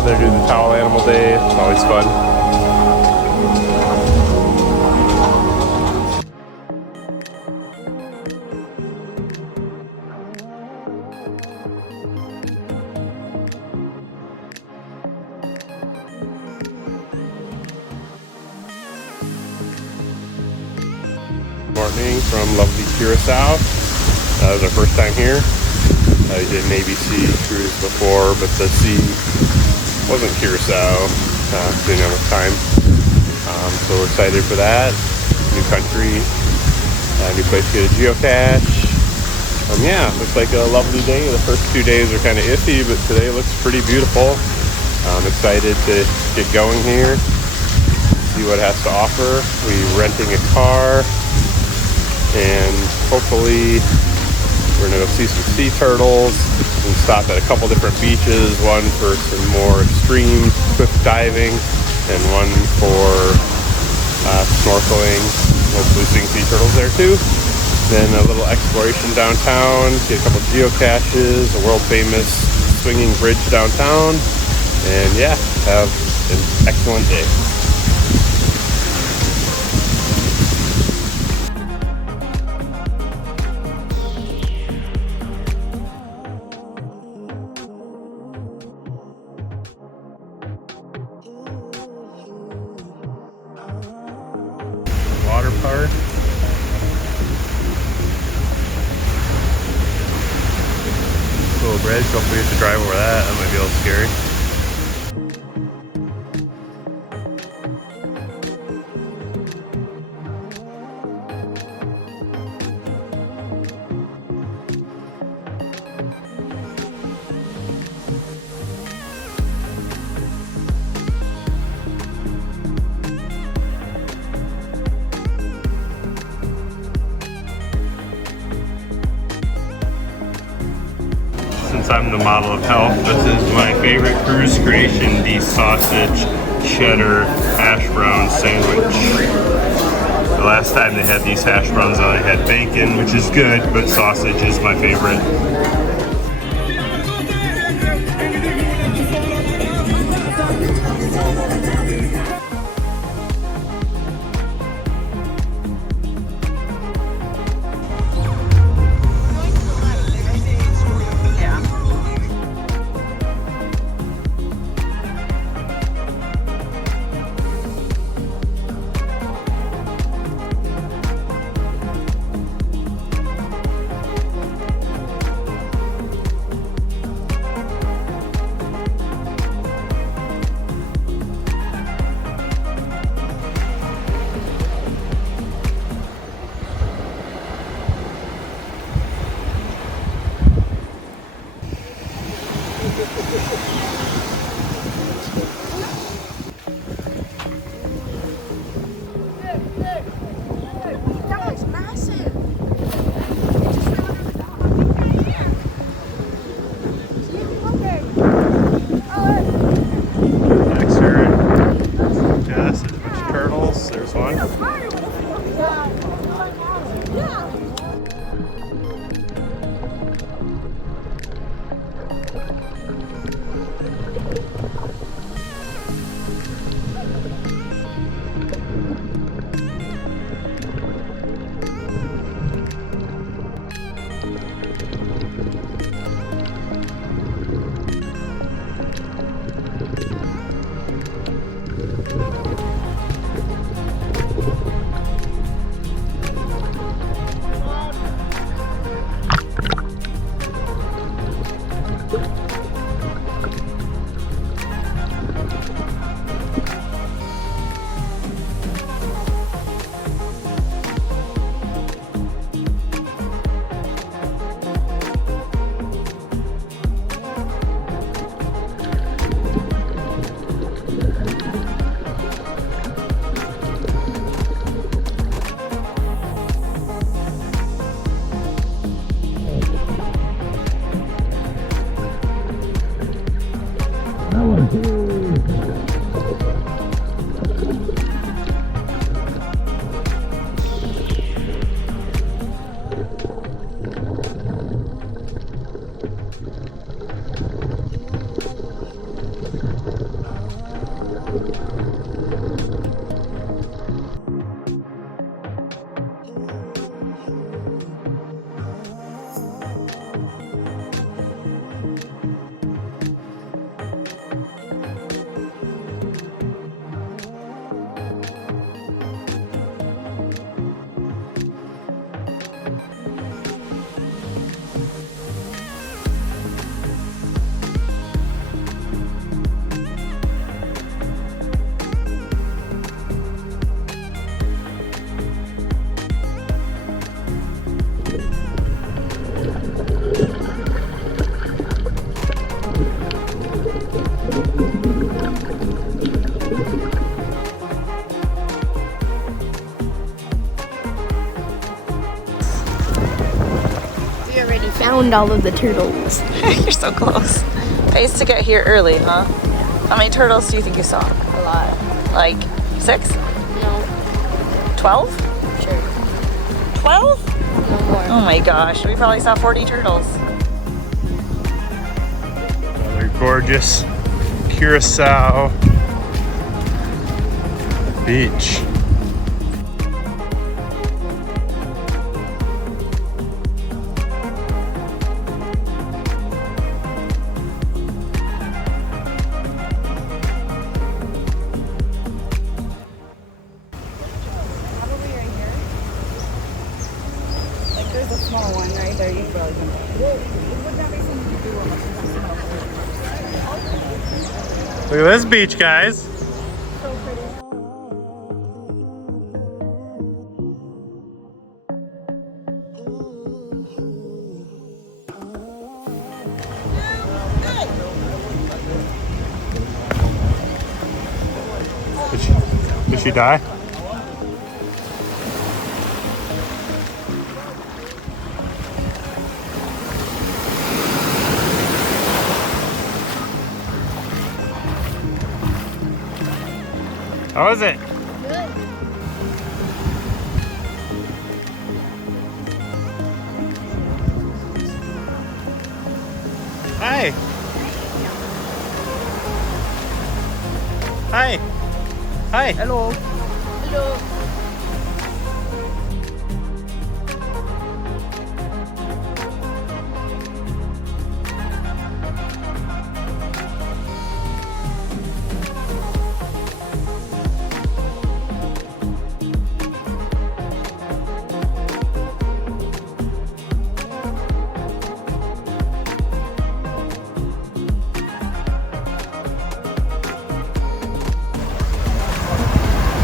and they're doing the towel animal day. It's always fun. Morning from lovely Curaçao. That was our first time here. I did an ABC cruise before, but the sea wasn't Curaçao. Didn't have enough time. So we're excited for that. New country, new place to get a geocache. Yeah, looks like a lovely day. The first 2 days are kind of iffy, but today looks pretty beautiful. I'm excited to get going here, see what it has to offer. We're renting a car, and hopefully we're gonna go see some sea turtles and stop at a couple different beaches, one for some more extreme cliff diving and one for snorkeling, hopefully seeing sea turtles there too. Then a little exploration downtown, get a couple geocaches, a world famous swinging bridge downtown, and yeah, have an excellent day. Water park. Little bridge, hopefully we have to drive over that. That might be a little scary. Since I'm the model of health, this is my favorite cruise creation, the sausage cheddar hash brown sandwich. The last time they had these hash browns on, they had bacon, which is good, but sausage is my favorite. Found all of the turtles. You're so close. I used to get here early, huh? How many turtles do you think you saw? A lot. Like 6? No. 12? Sure. 12? No more. Oh my gosh, we probably saw 40 turtles. Another gorgeous Curaçao beach. There's a small one right there. You probably can. Look at this beach, guys. So pretty. Did she die? How was it? Good. Hi. Hi. Hi. Hello. Hello.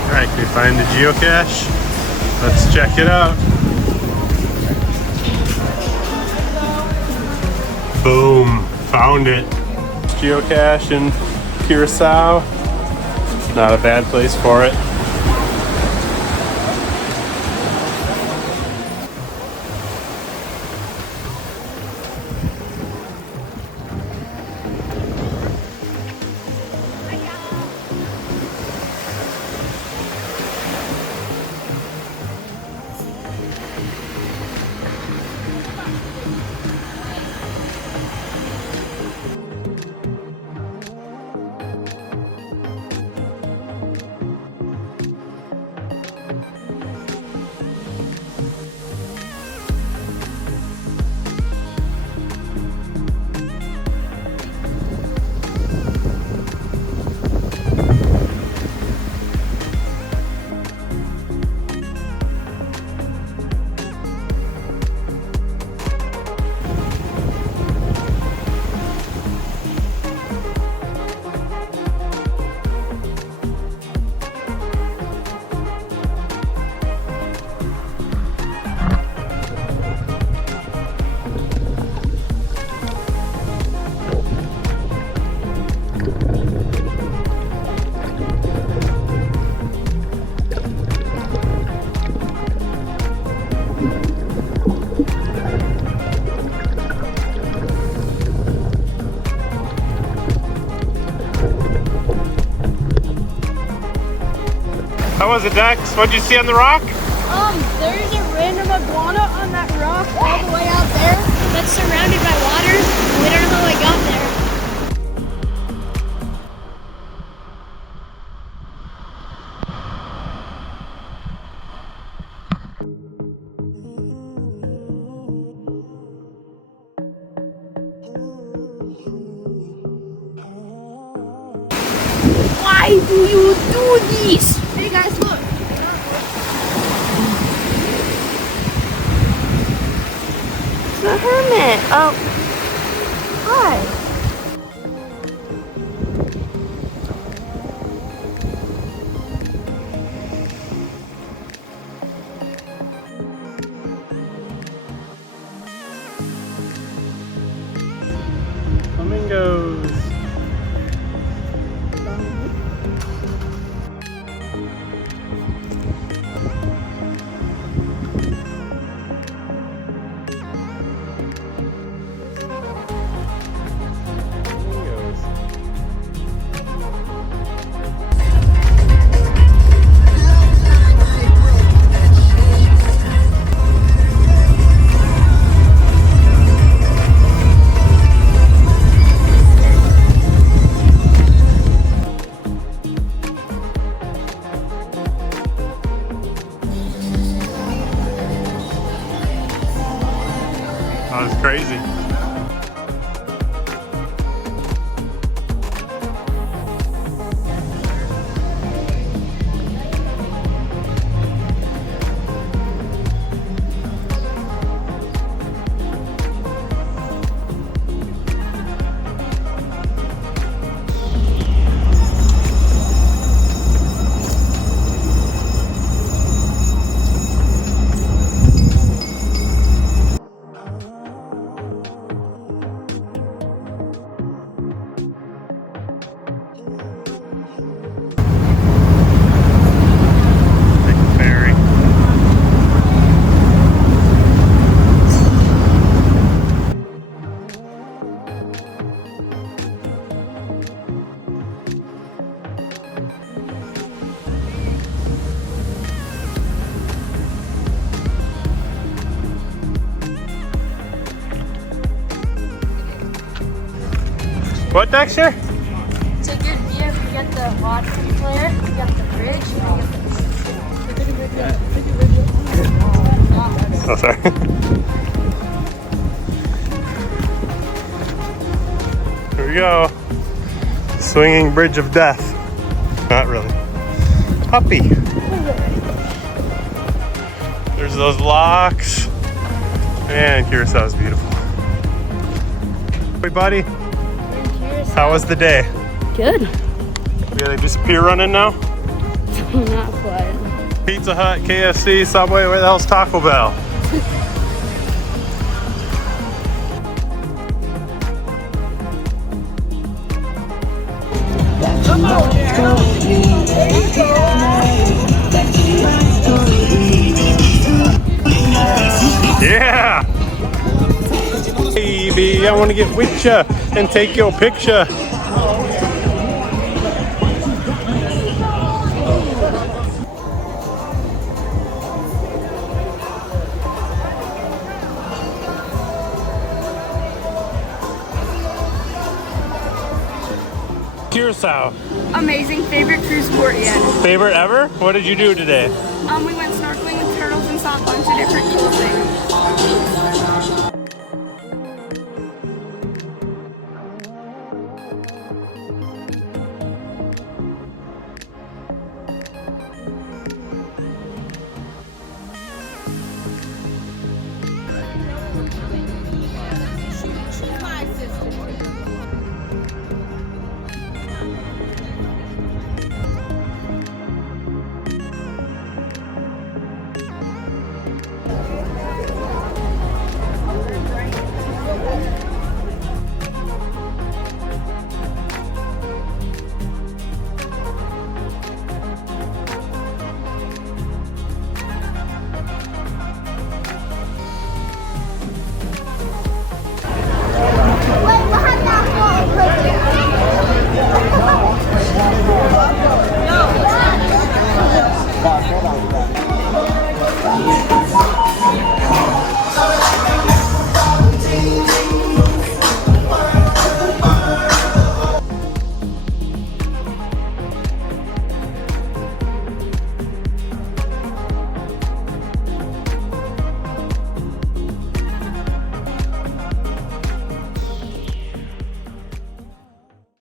Alright, can we find the geocache? Let's check it out. Boom! Found it. Geocache in Curaçao. Not a bad place for it. How was it, Dex? What'd you see on the rock? There's a random iguana on that rock all the way out there that's surrounded by water. We don't know how I got there. you do this? Hey guys, look. It's a hermit. Oh. Hi. Flamingos. That was crazy. Ferry. What, Dexter? It's a good view. You got the water player, you got the bridge, Oh, sorry. Here we go. Swinging bridge of death. Not really. Puppy. There's those locks. Man, Curaçao is beautiful. Hey, buddy. How was the day? Good. We got a piece of pier running now? Not quite. Pizza Hut, KFC, Subway, where the hell's Taco Bell? Yeah! Baby, I want to get with ya and take your picture. Curaçao. Amazing. Favorite cruise port yet. Favorite ever? What did you do today? We went snorkeling with turtles and saw a bunch of different cool things.